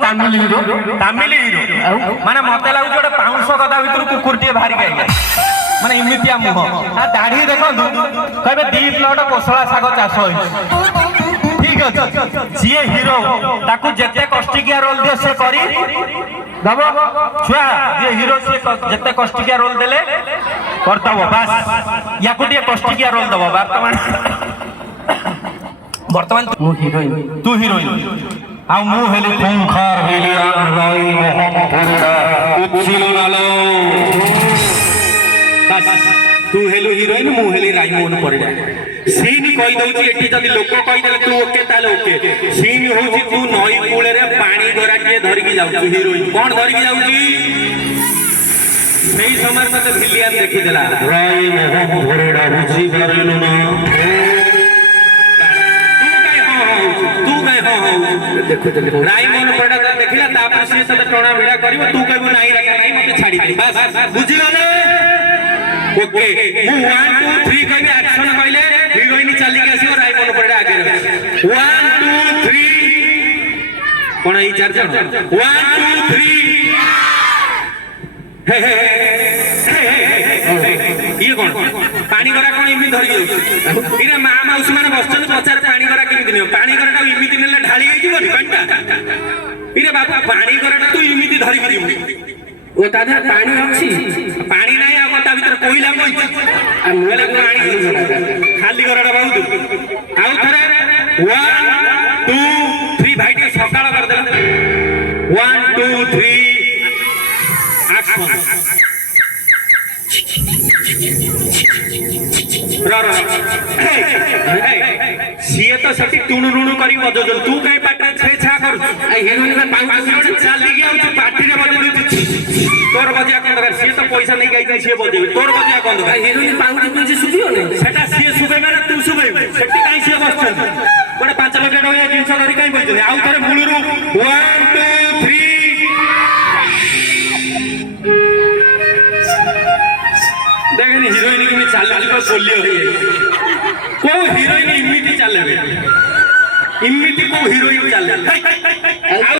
तामिल hero माने मते लागु गोटे पाउंस गदा भितर कुकुरटी बाहर गई माने इमितिया मुह आ दाढ़ी देखो कहबे 2 प्लॉट कोसला साग चाष होई ठीक अछि जे हीरो ताकू जते कष्टिकिया रोल दे से करी दबो छुआ जे हीरो से जते कष्टिकिया रोल देले कर दबो बस याकू टे कष्टिकिया रोल दबो वर्तमान तू हीरोइन आ मु हेली खूंखार हेली राई मोहम्मदा उछिलो नालो बस तू हेलो हीरोइन मु हेली राई मोहन पड़े सीन कहि दउची एठी जदी लोक कहि देले तू ओके ताले ओके सीन होची तू नई कूले रे पानी गरा के धरि की जाउची हीरोइन कोन धरि की जाउची सेही समय तक विलियन देखि देला राई मोहम्मदा बुझी परलु ना देखो राई मन पड़ा देखिला तापर से तते टोना भिड़ा करिवो तू कहबो नाही रे नाही मते छाडी दे बस बुझिलो ने ओके मु 1 2 3 कहबे एक्शन कहले हीरोइन चली के आसीओ राई मन पड़ा आगे 1 2 3 कोन ई चार जण 1 2 3 हे हे ये कोन पानी गरा कोन इमी धरि जाउ इरे मा माउस माने बसचन पचार पानी गरा केमिति नियो पानी गराटा इमिति नेले ढाली गई जीवनी पानीटा इरे बाबा पानी गराटा तू इमिति धरि के जीवनी ओ तादे पानी अछि पानी नाही आ ता भीतर कोइला कोइ आ मोले पानी खाली गराटा बहुत आउ थरे 1 2 3 भाई के सकाळ कर दे 1 2 3 एक्शन सीए तो सटी टुणु रुणु करी बजो तू काई पाटे छे छा कर ए हेरोइन का पाउच चाल लगी आउ पार्टी रे बजे तोर बजिया कोन दरकार सीए तो पैसा नहीं गई छे बजे तोर बजिया कोन दरकार हेरोइन पाउच कुछ सुबियो ने सेटा सीए सुबे माने तू सुबे सेटी काई सीए बसछन बडे 5 लाख टका जिंस धरि काई बजने आउ थरे मुळुरु 1 2 3 देखनी हीरोइन की चाल को बोलियो को हीरोइन इमिति चले इमिति को हीरोइन चले आउ